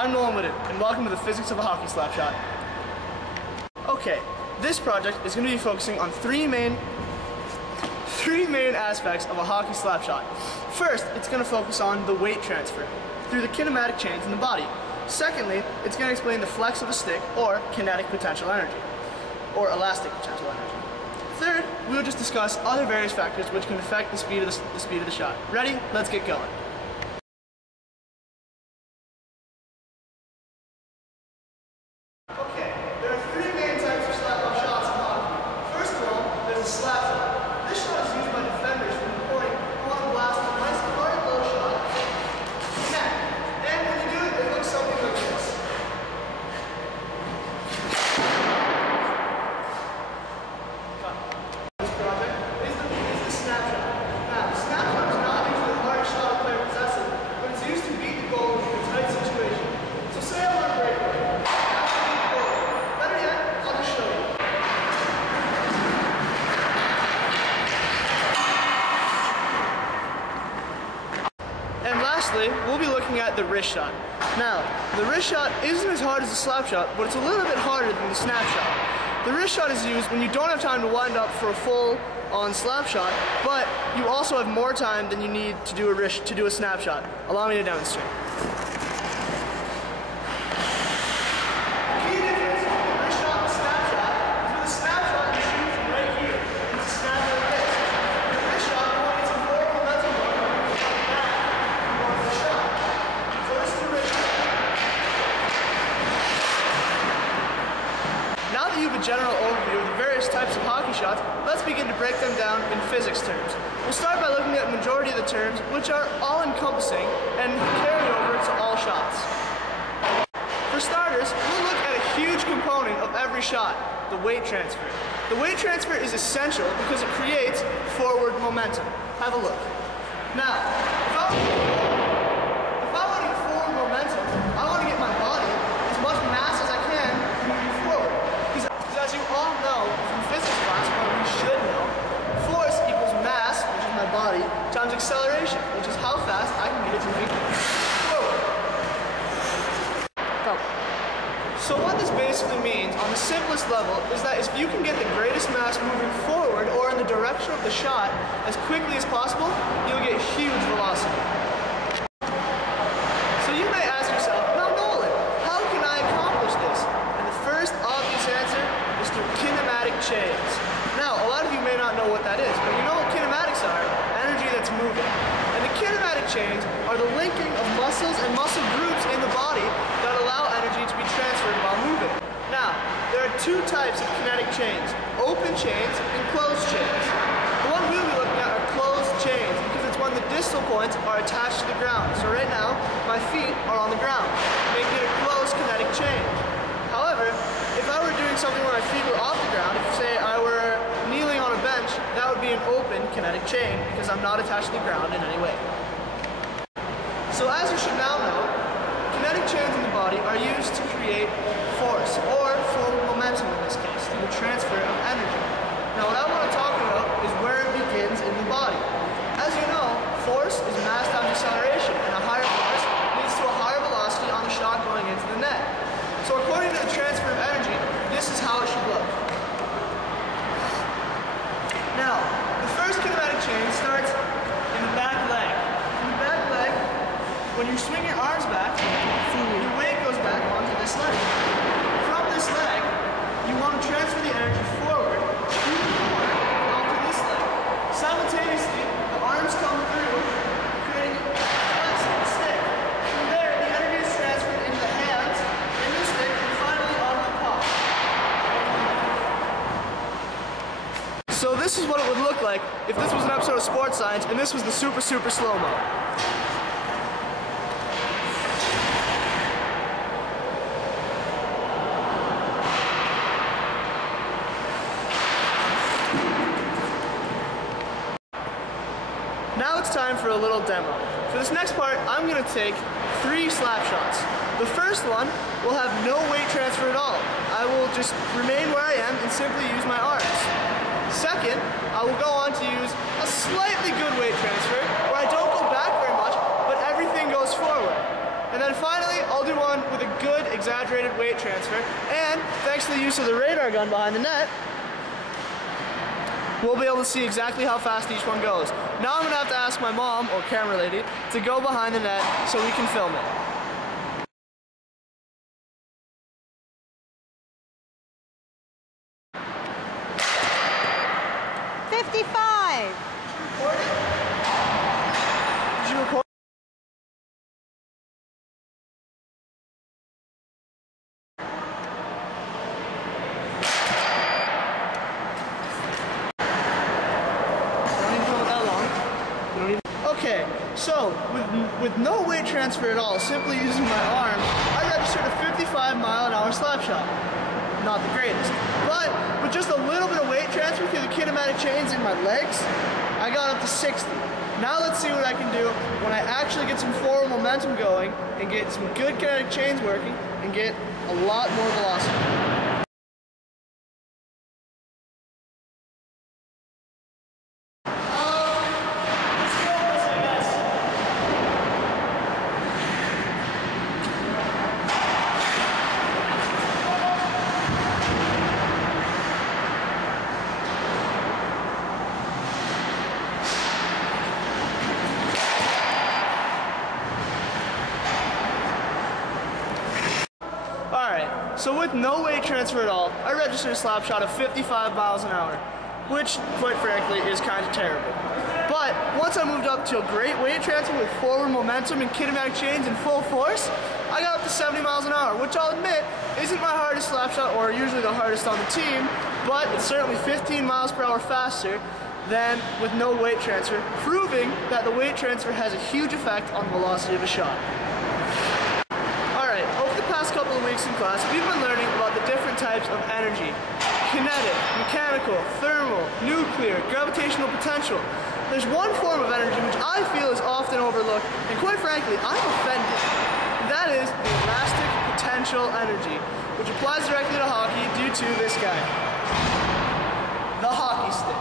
I'm Nolan Whitted, and welcome to the physics of a hockey slap shot. Okay, this project is going to be focusing on three main aspects of a hockey slap shot. First, it's going to focus on the weight transfer through the kinematic chains in the body. Secondly, it's going to explain the flex of a stick, or kinetic potential energy, or elastic potential energy. Third, we will just discuss other various factors which can affect the speed of the shot. Ready? Let's get going. Okay, there are three main types of slap-off shots in hockey. First of all, there's a slap shot. This shot is used by defenders when reporting on blast a nice hard low shot. Net. And when you do it, it looks something like this. This project is the snap shot. Now, the snap shot is not usually the hardest shot a player possesses, but it's used to beat the goal in a tight situation. So say I want to break away. And lastly, we'll be looking at the wrist shot. Now, the wrist shot isn't as hard as the slap shot, but it's a little bit harder than the snap shot. The wrist shot is used when you don't have time to wind up for a full-on slap shot, but you also have more time than you need to do a snap shot. Allow me to demonstrate. Now that you have a general overview of the various types of hockey shots, let's begin to break them down in physics terms. We'll start by looking at the majority of the terms, which are all-encompassing and carry over to all shots. For starters, we'll look at a huge component of every shot, the weight transfer. The weight transfer is essential because it creates forward momentum. Have a look. Now, if I want to get forward momentum, I want to get my body as much mass as I can moving forward. As you all know from physics class, or you should know, force equals mass, which is my body, times acceleration, which is how fast I can get it moving forward. So what this basically means, on the simplest level, is that if you can get the greatest mass moving forward or in the direction of the shot as quickly as possible, you'll get huge velocity. So you may ask yourself, now Nolan, how can I accomplish this? And the first obvious answer is through kinematic chains. Now, a lot of you may not know what that is, but you know what kinematics are, energy that's moving. And the kinematic chains are the linking of muscles and muscle groups in the body that allow energy to be transferred while moving. Now, there are two types of kinetic chains, open chains and closed chains. The one we'll be looking at are closed chains because it's when the distal points are attached to the ground. So right now, my feet are on the ground, making it a closed kinetic chain. However, if I were doing something where my feet were off the ground, if say I were kneeling on a bench, that would be an open kinetic chain because I'm not attached to the ground in any way. So as you should now know, kinetic chains in the body are used to create force, or forward momentum in this case, through the transfer of energy. Now what I want to talk about is where it begins in the body. As you know, force is mass times acceleration, and a higher force leads to a higher velocity on the shot going into the net. So according to the transfer of energy, this is how it should look. Now, the first kinematic chain starts in the back leg. In the back leg, when you swing your arms back, your weight goes back onto this leg. From this leg, you want to transfer the energy forward through the core onto this leg. Simultaneously, the arms come through, creating a flex of the stick. From there, the energy is transferred into the hands, in the stick, and finally onto the puck. So this is what it would look like if this was an episode of Sports Science and this was the super slow-mo. Now it's time for a little demo. For this next part, I'm going to take 3 slap shots. The first one will have no weight transfer at all. I will just remain where I am and simply use my arms. Second, I will go on to use a slightly good weight transfer where I don't go back very much, but everything goes forward. And then finally, I'll do one in with a good exaggerated weight transfer, and thanks to the use of the radar gun behind the net, we'll be able to see exactly how fast each one goes. Now I'm going to have to ask my mom, or camera lady, to go behind the net so we can film it. Did you record? Okay, so with no weight transfer at all, simply using my arms, I registered a 55-mile-an-hour slap shot. Not the greatest, but with just a little bit of weight transfer through the kinematic chains in my legs, I got up to 60. Now let's see what I can do when I actually get some forward momentum going and get some good kinetic chains working and get a lot more velocity. So with no weight transfer at all, I registered a slap shot of 55 miles an hour, which, quite frankly, is kind of terrible. But once I moved up to a great weight transfer with forward momentum and kinematic chains in full force, I got up to 70 miles an hour, which I'll admit isn't my hardest slap shot or usually the hardest on the team, but it's certainly 15 miles per hour faster than with no weight transfer, proving that the weight transfer has a huge effect on the velocity of a shot. Past couple of weeks in class, we've been learning about the different types of energy: kinetic, mechanical, thermal, nuclear, gravitational potential. There's one form of energy which I feel is often overlooked, and quite frankly, I'm offended. That is the elastic potential energy, which applies directly to hockey due to this guy, the hockey stick.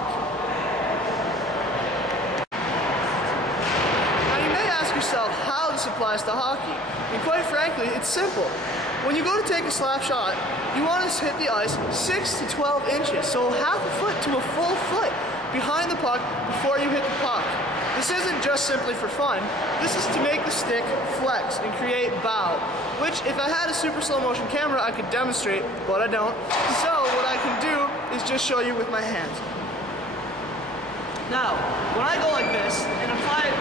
Now you may ask yourself how this applies to hockey, and quite frankly, it's simple. When you go to take a slap shot, you want to hit the ice 6 to 12 inches, so half a foot to a full foot behind the puck before you hit the puck. This isn't just simply for fun. This is to make the stick flex and create bow, which if I had a super slow motion camera, I could demonstrate, but I don't. So what I can do is just show you with my hands. Now, when I go like this and apply a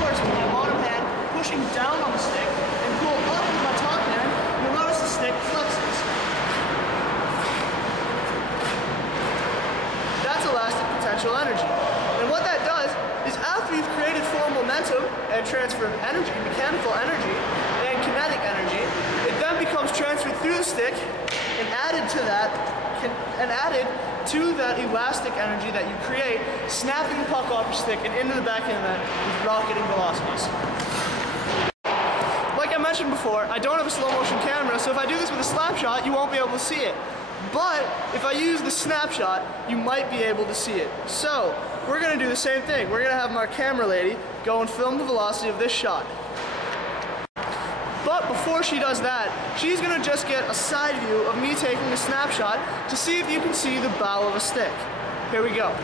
force with my bottom hand, pushing down on the stick and pull up with my top hand, you'll notice the stick flexes. That's elastic potential energy. And what that does is after you've created forward momentum and transferred energy, mechanical energy, and kinetic energy, it then becomes transferred through the stick and added to that elastic energy that you create, snapping the puck off your stick and into the back end of that with rocketing velocities. Like I mentioned before, I don't have a slow motion camera, so if I do this with a slap shot, you won't be able to see it. But if I use the snapshot, you might be able to see it. So we're going to do the same thing. We're going to have our camera lady go and film the velocity of this shot. But before she does that, she's going to just get a side view of me taking a snapshot to see if you can see the bow of a stick. Here we go.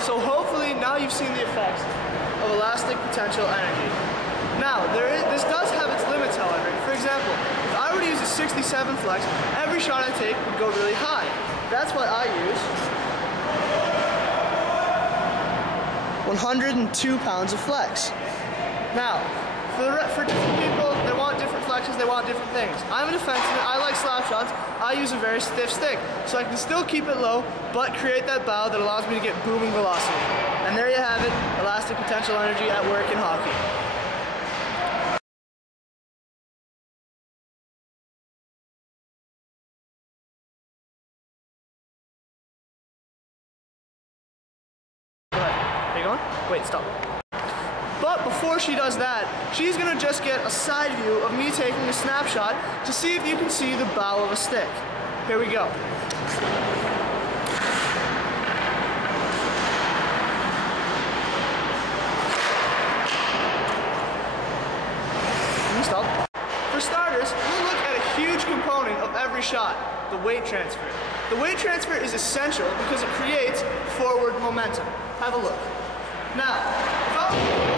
So hopefully now you've seen the effects of elastic potential energy. Now, this does have its limits, however. For example, if I were to use a 67 flex, every shot I take would go really high. That's why I use 102 pounds of flex. Now, for different people, they want different flexes, they want different things. I'm a defenseman, I like slap shots, I use a very stiff stick, so I can still keep it low, but create that bow that allows me to get booming velocity. And there you have it, elastic potential energy at work in hockey. Go ahead. Are you going? Wait, stop. But before she does that, she's gonna just get a side view of me taking a snapshot to see if you can see the bow of a stick. Here we go. Stop. For starters, we'll look at a huge component of every shot, the weight transfer. The weight transfer is essential because it creates forward momentum. Have a look. Now,